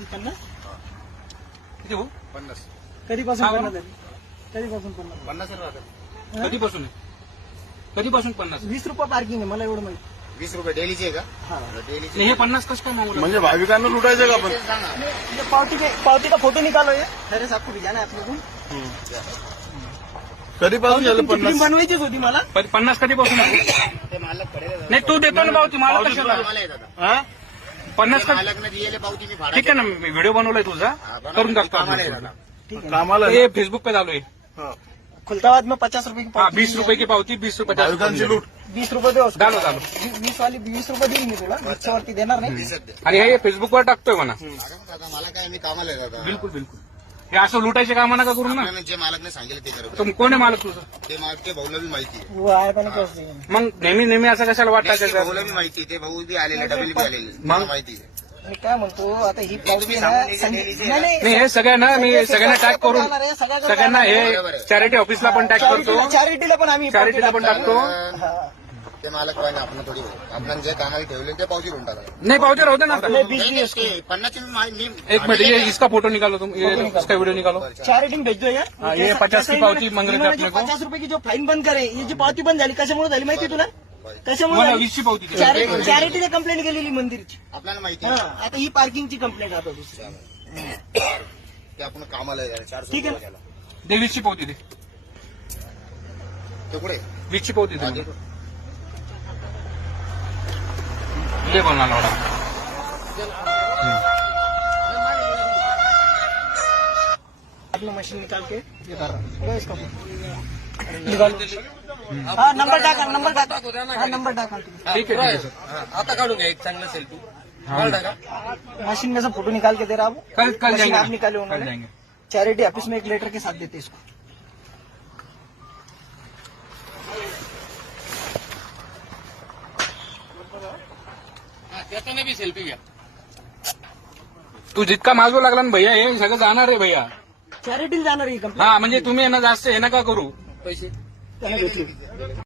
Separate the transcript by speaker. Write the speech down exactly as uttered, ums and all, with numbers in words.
Speaker 1: किती पन्नास
Speaker 2: किती हो
Speaker 3: पन्नास
Speaker 1: कधीपासून
Speaker 2: हा,
Speaker 1: पन्नास झाली कधीपासून पन्नास
Speaker 3: पन्नास राहतात
Speaker 2: कधीपासून आहे? कधीपासून पन्नास
Speaker 1: वीस रुपये पार्किंग आहे मला एवढं माहिती
Speaker 3: वीस रुपये डेलीचे आहे का
Speaker 1: हा
Speaker 3: डेलीचे
Speaker 2: नाही, हे पन्नास कसं काय मागवलं
Speaker 4: म्हणजे भाविकांना लुटायचं का आपण?
Speaker 1: ये पावती के पावती का फोटो निकालो ये अरे साहब को भिजाना है अपने को
Speaker 4: कधीपासून झालं
Speaker 1: तुमची
Speaker 4: पन्नास?
Speaker 1: फिल्म बनवायचीच होती मला
Speaker 2: पण पन्नास कधीपासून आहे?
Speaker 3: ते मालक पडेल दादा.
Speaker 2: नाही तू देतो ना पावती मला
Speaker 4: पावती
Speaker 2: कशाला
Speaker 3: मला आहे दादा
Speaker 4: हा?
Speaker 2: पन्नास
Speaker 3: ते
Speaker 2: का
Speaker 3: मालकने दिलेली पावती मी फाडा
Speaker 2: ठीक आहे ना मी व्हिडिओ बनवलाय तुझा करून टाकतो
Speaker 3: कामाला आहे
Speaker 2: आपण.
Speaker 3: दादा.
Speaker 1: ठीक है
Speaker 4: कामाला
Speaker 2: हे फेसबुक पे चालू आहे
Speaker 4: हा.
Speaker 1: खुलताबाद में पचास रुपए की
Speaker 2: हा
Speaker 1: पावती
Speaker 2: बीस रुपये की पावती बीस रुपये जास्त
Speaker 4: भाविकांची लूट.
Speaker 1: वीस रुपये दे उसको.
Speaker 2: डालो डालो
Speaker 1: वीस वाली वीस रुपये देईल मी तुला वीसच्या वरती देणार नाही
Speaker 3: दिसत दे.
Speaker 2: आणि हे फेसबुकवर टाकतोय म्हणा
Speaker 3: दादा, दादा, मला काय मी कामाला आहे दादा
Speaker 2: बिलकुल बिलकुल हे असं लुटायचे कामं नका करू ना
Speaker 3: आपल्याला जे मालकने सांगितलं ते करत
Speaker 2: तुम कोण आहे मालक तुझं
Speaker 3: ते मालक ते भाऊला बी माहिती आहे
Speaker 1: वो आहे पण कसं आहे.
Speaker 2: मग नेहमी नेहमी असं कशाला
Speaker 3: नाही, ते
Speaker 2: वाटायचं
Speaker 3: भाऊला बी माहिती आहे ते भाऊ बी आलेले डबल बी आलेले मला माहिती आहे
Speaker 1: मी काय म्हणतो आता ही पावती
Speaker 3: तुम्ही
Speaker 1: आहे ना,
Speaker 3: सांगून
Speaker 1: संजय-
Speaker 3: दिलेली
Speaker 1: नाही, नाही,
Speaker 2: नाही हे सगळ्यांना मी सगळ्यांना टॅग करून
Speaker 1: जाणार आहे, सगळ्याकडे
Speaker 2: सगळ्यांना
Speaker 1: जाणार आहे.
Speaker 2: हे चॅरिटी ऑफिसला पण टॅग करतो
Speaker 1: चॅरिटीला चॅरिटीला पण आम्ही पावती
Speaker 2: चॅरिटीला पण टाकतो
Speaker 1: हा.
Speaker 3: ते मालक पाहिजे आपण थोडी आपण जे कामाला ठेवले ते पावती घेऊन टाका
Speaker 2: नाही पावती राहू दे ना आता.
Speaker 1: नाही, बीस
Speaker 3: नाही,
Speaker 1: बीस
Speaker 3: ते पन्नासची मी मा- मी
Speaker 2: एक मिनट ये इसका फोटो निकालो तुम ये इसका वीडियो निकालो
Speaker 1: चॅरिटी में भेज दो यार
Speaker 2: हाँ, ये पचास की पावती मांग रहे थे अपने को।
Speaker 1: पचास रुपये की जो फाईन बंद करे ही जी पावती बंद झाली कशामुळे झाली माहिती तुला कशामुळे
Speaker 2: मला
Speaker 1: झाली?
Speaker 2: वीसची पावती दे.
Speaker 1: चॅरिटी चॅरिटीने कंप्लेंट केलेली मंदिरची
Speaker 3: आपल्याला माहिती
Speaker 1: हा
Speaker 3: आहे
Speaker 1: आता ही पार्किंगची कंप्लेंट आता दुसरी
Speaker 3: ते आपण कामाला आहे चारशे
Speaker 1: ठीक आहे.
Speaker 3: रुपये द्यायला.
Speaker 2: दे वीसची पावती दे
Speaker 3: ते कुठे
Speaker 2: वीसची पावती
Speaker 3: हा,
Speaker 2: दे
Speaker 3: देतो.
Speaker 2: दे बोलणार लावडा
Speaker 1: अपना मशीन निकाल के ये कर रहा हूँ इसका निकालो हाँ नंबर डाका नंबर डाका हाँ नंबर डाका
Speaker 2: ठीक है ठीक है सर
Speaker 5: आता काढून घ्या एक चांगला सेल्फी
Speaker 2: हाँ
Speaker 1: मशीन में से फोटो निकाल के दे रहा हूँ
Speaker 2: कल कल
Speaker 1: मशीन
Speaker 2: जाएंगे
Speaker 1: आप
Speaker 2: ना,
Speaker 1: निकाले
Speaker 2: कल
Speaker 1: उन्होंने
Speaker 2: जाएंगे
Speaker 1: चैरिटी ऑफिस में एक लेटर के साथ देते इसको
Speaker 5: त्याच्याने बी सेल्फी घ्या
Speaker 2: तू जितका मागू लागला ना भैया हे सगळं जाणार आहे भैया
Speaker 1: चॅरिटीला जाणार ही कंप्लेंट
Speaker 2: हा म्हणजे तुम्ही यांना जास्त हे नका करू
Speaker 5: पैसे
Speaker 1: त्याने घेतली